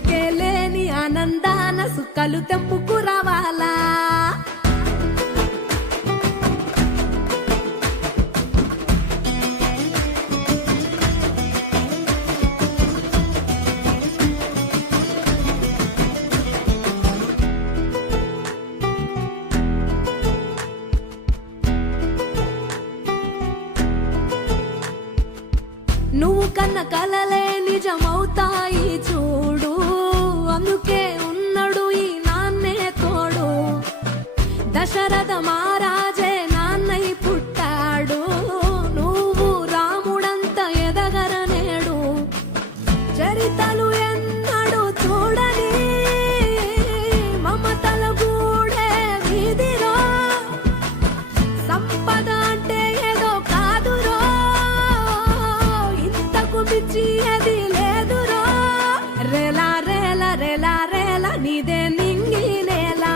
లెక్కేలేని ఆనందాన సుక్కలు తెంపుకు రావాలా. నువ్వు కన్న కలలే నిజమవుతాయి చూడు, అందుకే ఉన్నాడు ఈ నాన్నే తోడు. దశరథ మహారాజే నాన్నై పుట్టాడు, నువ్వు రాముడంత ఎదగరనేడు. చరితలు ఎన్నడు చూడని మమతల గూడే వీధిలో, సంపద అంటే ఏదో కాదురో, మించి అది లేదురో. రేలా రేల రేలా రేల నీదే నింగి నేలా,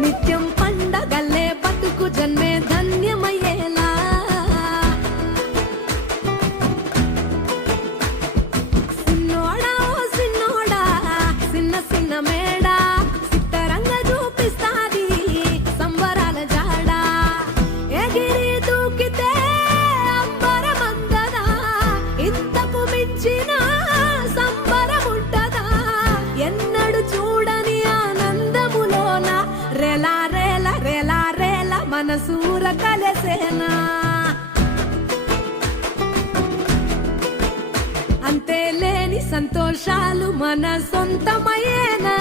నిత్యం పండగల్లే బతుకు జన్మే ధన్యమయ్యేలా. సిన్నోడా ఓ సిన్నోడా సిన్న సిన్న మేడా, సిత్తరంగ చూపిస్తాది సంబరాల జాడా. ఎగిరి దూకితే అంబరమందదా, ఇంతకు మించిన సంబరముంటదా. ఎన్నడు చూడని ఆనందములోన రేలా రేల రేలా రేల మనసూర కలసేనా. అంతే లేని సంతోషాలు మన సొంతమయ్యేనా.